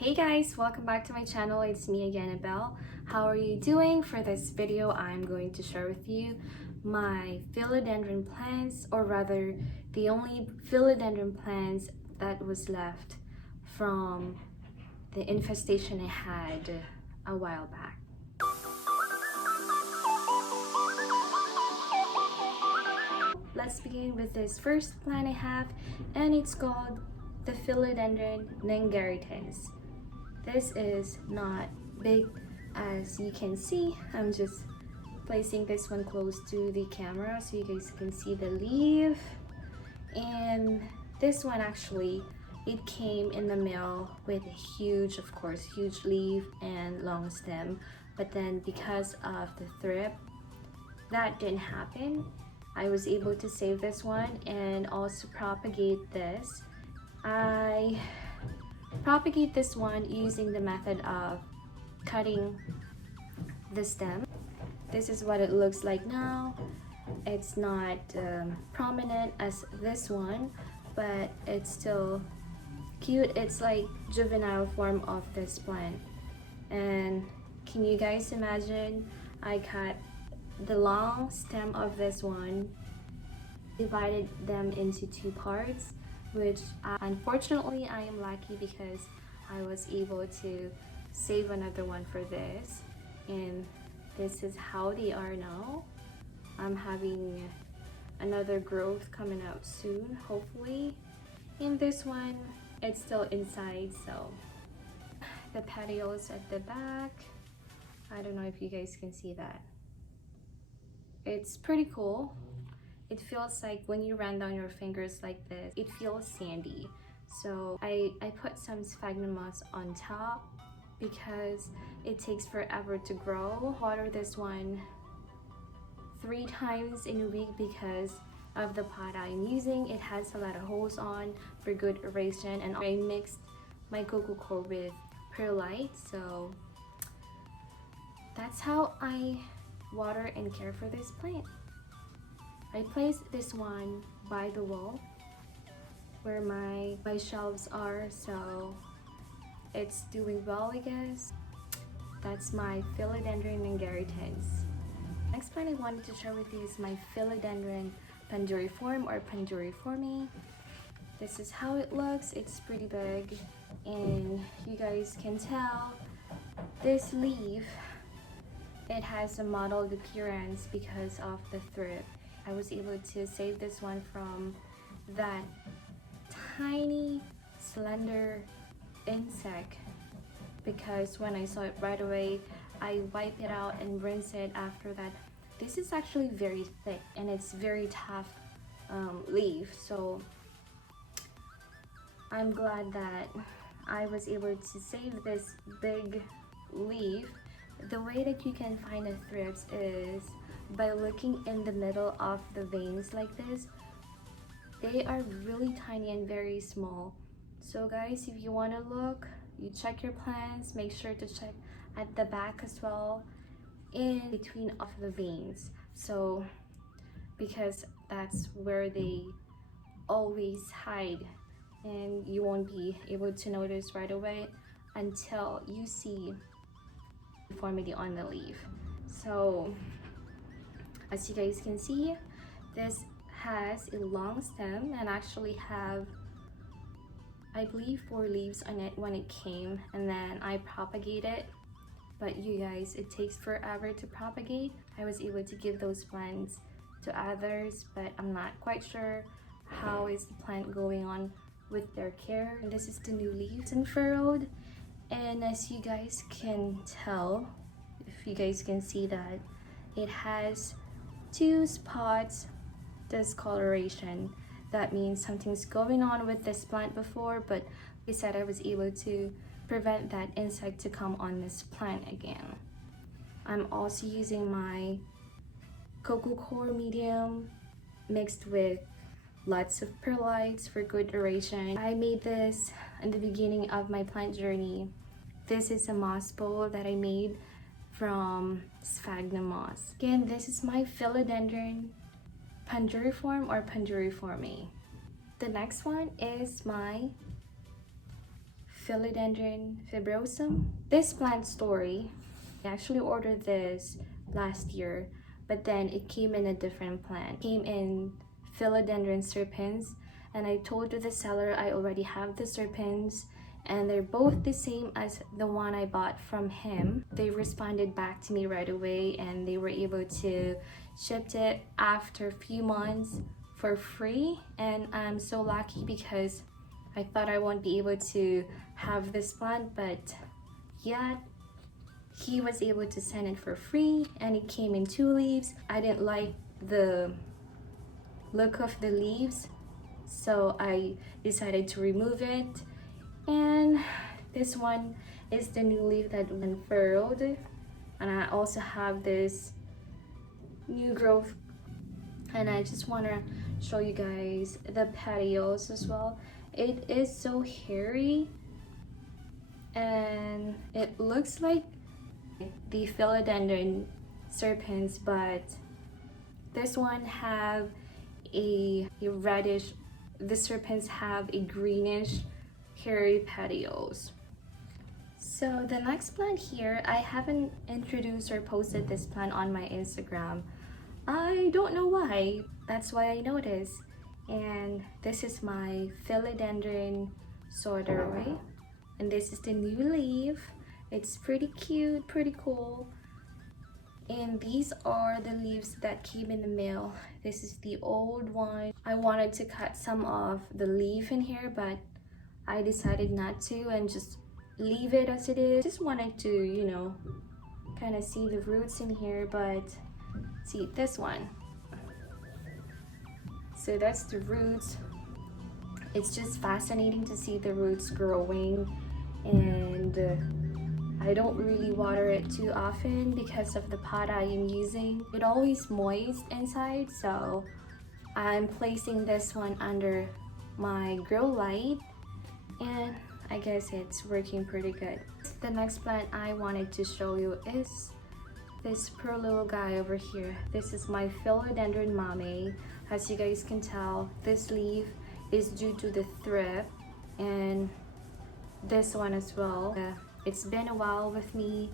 Hey guys, welcome back to my channel. It's me again, Abel. How are you doing? For this video, I'm going to share with you my philodendron plants, or rather the only philodendron plants that was left from the infestation I had a while back. Let's begin with this first plant I have, and it's called the Philodendron Garrity. This is not big as you can see. I'm just placing this one close to the camera so you guys can see the leaf. And this one actually, it came in the mail with a huge, of course, huge leaf and long stem. But then because of the thrip, that didn't happen. I was able to save this one and also propagate this. I propagate this one using the method of cutting the stem. This is what it looks like now. It's not prominent as this one, but it's still cute. It's like juvenile form of this plant. And can you guys imagine? I cut the long stem of this one, divided them into two parts, which unfortunately I am lucky because I was able to save another one for this, and this is how they are now. I'm having another growth coming out soon, hopefully. In this one, it's still inside, so the petioles at the back, I don't know if you guys can see that. It's pretty cool. It feels like when you run down your fingers like this, it feels sandy. So I put some sphagnum moss on top because it takes forever to grow. Water this one 3 times in a week because of the pot I'm using. It has a lot of holes on for good aeration, and I mixed my cocoa core with perlite. So that's how I water and care for this plant. I placed this one by the wall where my shelves are, so it's doing well, I guess. That's my Philodendron Garrity. Next plant I wanted to share with you is my Philodendron panduriform or panduriforme. This is how it looks. It's pretty big, and you guys can tell this leaf, it has a mottled appearance because of the thrip. I was able to save this one from that tiny, slender insect because when I saw it right away, I wiped it out and rinsed it after that. This is actually very thick and it's very tough leaf, so I'm glad that I was able to save this big leaf. The way that you can find the thrips is by looking in the middle of the veins like this. They are really tiny and very small. So guys, if you want to look, you check your plants, make sure to check at the back as well, in between of the veins. So because that's where they always hide, and you won't be able to notice right away until you see deformity on the leaf. So as you guys can see, this has a long stem and actually have, I believe, 4 leaves on it when it came, and then I propagate it. But you guys, it takes forever to propagate. I was able to give those plants to others, but I'm not quite sure how is the plant going on with their care. And this is the new leaves unfurled, and as you guys can tell, if you guys can see that, it has 2 spots discoloration. That means something's going on with this plant before, but like I said, I was able to prevent that insect to come on this plant again. I'm also using my cocoa core medium mixed with lots of perlites for good aeration. I made this in the beginning of my plant journey. This is a moss bowl that I made from sphagnum moss. Again, this is my Philodendron panduriform or panduriforme. The next one is my Philodendron fibrosum. This plant story, I actually ordered this last year, but then it came in a different plant. It came in Philodendron serpens, and I told the seller I already have the serpens and they're both the same as the one I bought from him. They responded back to me right away and they were able to ship it after a few months for free, and I'm so lucky because I thought I won't be able to have this plant, but yeah, he was able to send it for free and it came in 2 leaves. I didn't like the look of the leaves, so I decided to remove it. And this one is the new leaf that unfurled, and I also have this new growth, and I just want to show you guys the petioles as well. It is so hairy and it looks like the philodendron serpens, but this one have a reddish, the serpents have a greenish hairy petioles. So the next plant here, I haven't introduced or posted this plant on my Instagram. I don't know why, that's why I noticed. And this is my Philodendron Garrity, and this is the new leaf. It's pretty cute, pretty cool. And these are the leaves that came in the mail. This is the old one. I wanted to cut some of the leaf in here, but I decided not to and just leave it as it is. Just wanted to, you know, kind of see the roots in here, but see this one. So that's the roots. It's just fascinating to see the roots growing, and I don't really water it too often because of the pot I am using. It always moist inside, so I'm placing this one under my grow light, and I guess it's working pretty good. The next plant I wanted to show you is this poor little guy over here. This is my Philodendron mame. As you guys can tell, this leaf is due to the thrip, and this one as well. It's been a while with me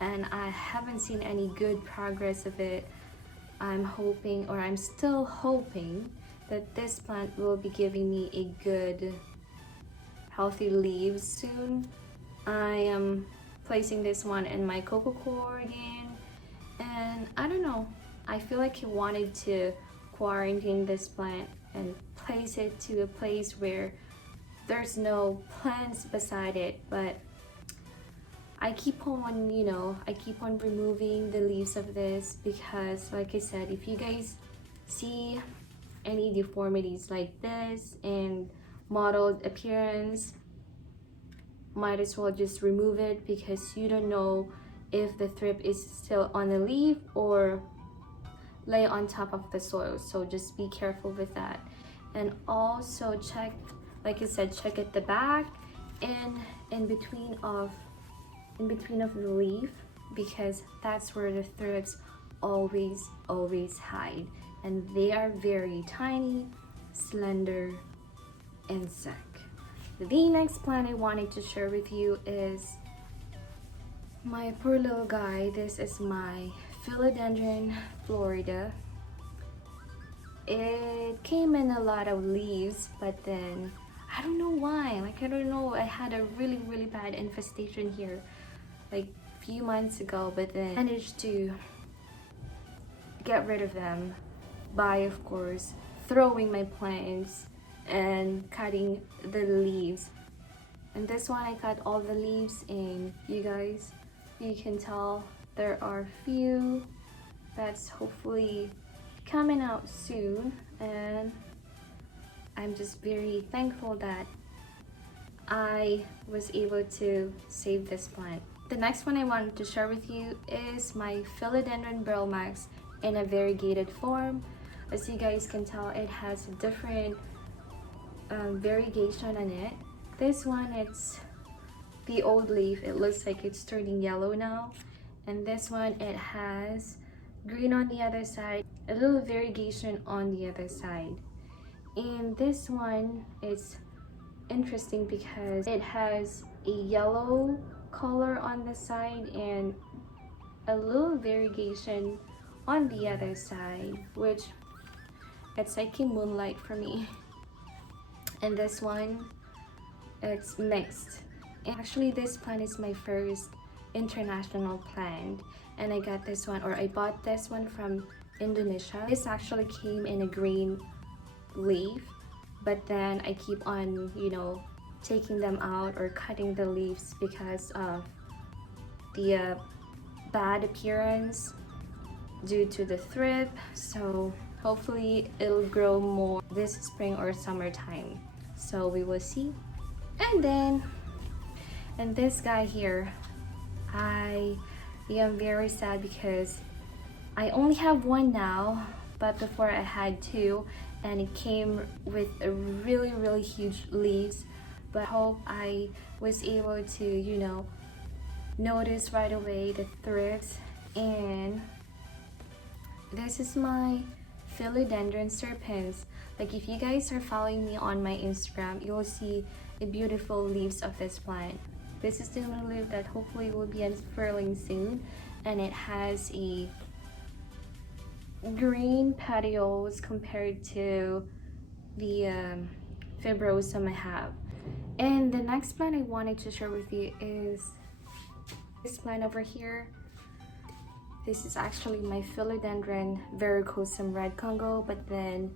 and I haven't seen any good progress of it. I'm hoping, or I'm still hoping, that this plant will be giving me a good healthy leaves soon. I am placing this one in my coco coir again, and I don't know, I feel like I wanted to quarantine this plant and place it to a place where there's no plants beside it, but I keep on, you know, I keep on removing the leaves of this because, like I said, if you guys see any deformities like this and mottled appearance, might as well just remove it because you don't know if the thrip is still on the leaf or lay on top of the soil, so just be careful with that. And also check, like I said, check at the back and in between of the leaf, because that's where the thrips always hide, and they are very tiny, slender, and sick. The next plant I wanted to share with you is my poor little guy. This is my Philodendron Florida. It came in a lot of leaves, but then I don't know why, like I don't know, I had a really bad infestation here like a few months ago, but then managed to get rid of them by, of course, throwing my plants and cutting the leaves. And this one I cut all the leaves, and you guys, you can tell there are few that's hopefully coming out soon, and I'm just very thankful that I was able to save this plant. The next one I wanted to share with you is my Philodendron Max in a variegated form. As you guys can tell, it has a different variegation on it. This one, it's the old leaf. It looks like it's turning yellow now. And this one, it has green on the other side, a little variegation on the other side. And this one is interesting because it has a yellow color on the side and a little variegation on the other side, which it's like a moonlight for me. And this one, it's mixed. Actually, this plant is my first international plant, and I got this one, or I bought this one from Indonesia. This actually came in a green leaf, but then I keep on, taking them out or cutting the leaves because of the bad appearance due to the thrip. So hopefully it'll grow more this spring or summertime, so we will see. And this guy here, I am very sad because I only have one now, but before I had two, and it came with a really huge leaves. But I hope I was able to notice right away the thrips. And this is my Philodendron serpens. Like, if you guys are following me on my Instagram, you will see the beautiful leaves of this plant. This is the new leaf that hopefully will be unfurling soon, and it has a green petioles compared to the fibrosum I have. And the next plant I wanted to share with you is this plant over here. This is actually my Philodendron Garrity red Congo, but then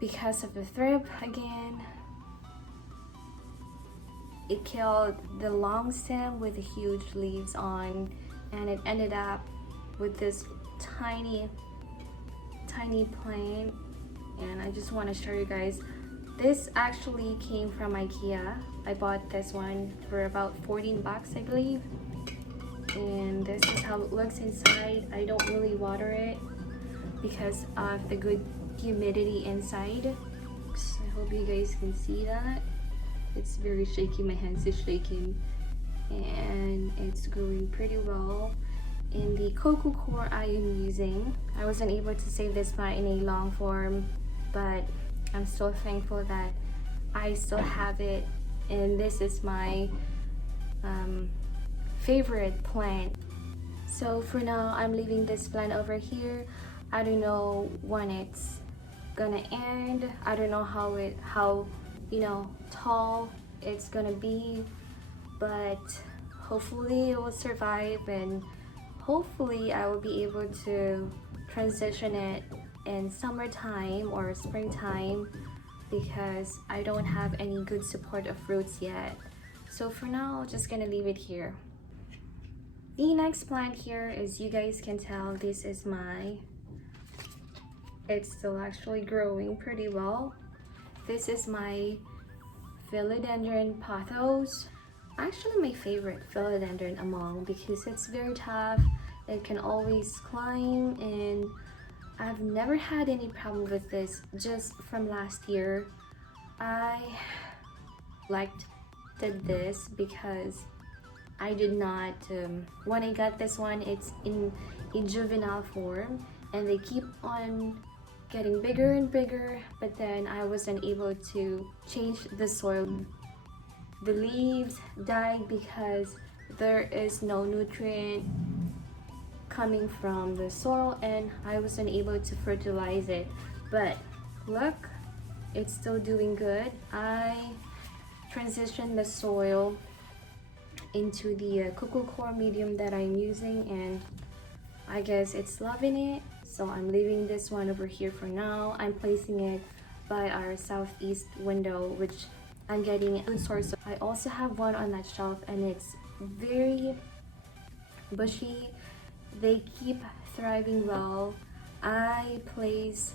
because of the thrip again, it killed the long stem with the huge leaves on, and it ended up with this tiny plant. And I just want to show you guys, this actually came from IKEA. I bought this one for about 14 bucks, I believe. And this is how it looks inside. I don't really water it because of the good humidity inside. I hope you guys can see that. It's very shaky, my hands is shaking, and it's growing pretty well. In the cocoa core I am using, I wasn't able to save this plant in a long form, but I'm still thankful that I still have it, and this is my favorite plant. So for now, I'm leaving this plant over here. I don't know when it's gonna end. I don't know how tall it's gonna be, but hopefully it will survive, and hopefully I will be able to transition it in summertime or springtime, because I don't have any good support of roots yet. So for now, I'm just gonna leave it here. The next plant here, as you guys can tell, this is it's still actually growing pretty well. This is my Philodendron pathos. Actually my favorite philodendron among, because it's very tough, it can always climb, and I've never had any problem with this. Just from last year, I liked this because I did not, when I got this one, it's in a juvenile form, and they keep on getting bigger and bigger, but then I wasn't able to change the soil. The leaves died because there is no nutrient coming from the soil, and I wasn't able to fertilize it. But look, it's still doing good. I transitioned the soil into the cocoa core medium that I'm using, and I guess it's loving it. So I'm leaving this one over here for now. I'm placing it by our southeast window, which I'm getting a good source. I also have one on that shelf, and it's very bushy. They keep thriving well. I place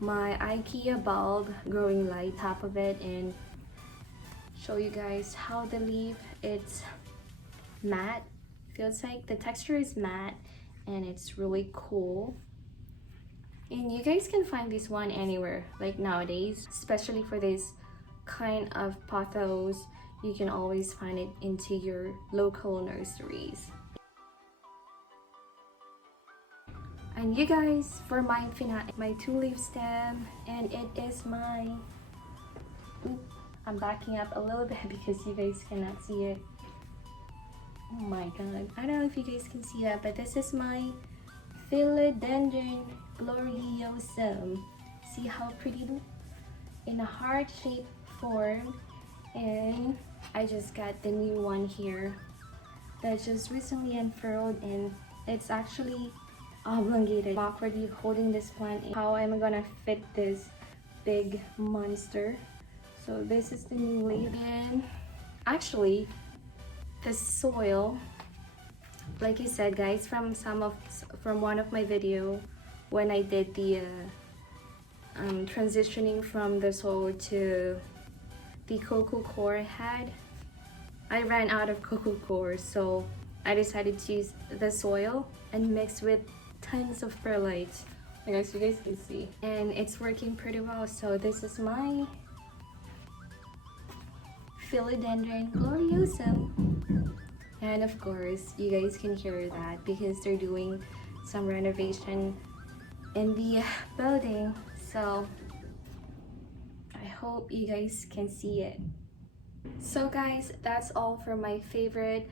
my IKEA bulb growing light top of it, and show you guys how the leaf, it's matte. Feels like the texture is matte, and it's really cool. And you guys can find this one anywhere, like nowadays, especially for this kind of pathos. You can always find it into your local nurseries. And you guys, for my two-leaf stem, and it is my I'm backing up a little bit because you guys cannot see it. Oh my god, I don't know if you guys can see that, but this is my Philodendron Gloriosum. See how pretty? In a heart-shaped form. And I just got the new one here that just recently unfurled, and it's actually oblongated. I'm awkwardly holding this plant. How am I gonna fit this big monster? So this is the new leaf, and actually the soil, like I said guys, from one of my video when I did the transitioning from the soil to the cocoa core I ran out of cocoa core, so I decided to use the soil and mix with tons of perlite. I guess you guys can see, and it's working pretty well. So this is my Philodendron Gloriosum, and of course you guys can hear that because they're doing some renovation in the building, so I hope you guys can see it. So guys, that's all for my favorite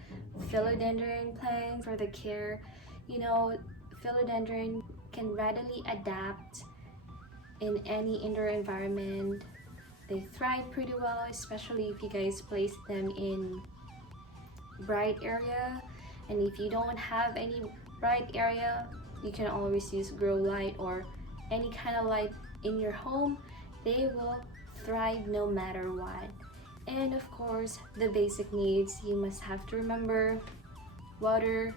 philodendron plants for the care. You know, philodendron can readily adapt in any indoor environment. They thrive pretty well, especially if you guys place them in bright area. And if you don't have any bright area, you can always use grow light or any kind of light in your home. They will thrive no matter what. And of course, the basic needs you must have to remember: water,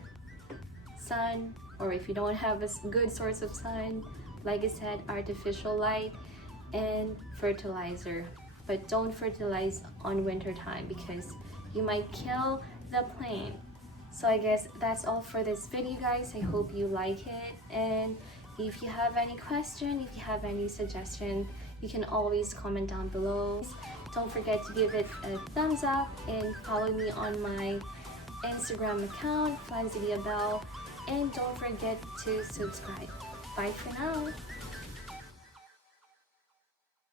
sun, or if you don't have a good source of sun, like I said, artificial light, and fertilizer. But don't fertilize on winter time because you might kill the plant. So I guess that's all for this video guys. I hope you like it, and if you have any question, if you have any suggestion, you can always comment down below. Don't forget to give it a thumbs up and follow me on my Instagram account, pflanzedeabel, and don't forget to subscribe. Bye for now.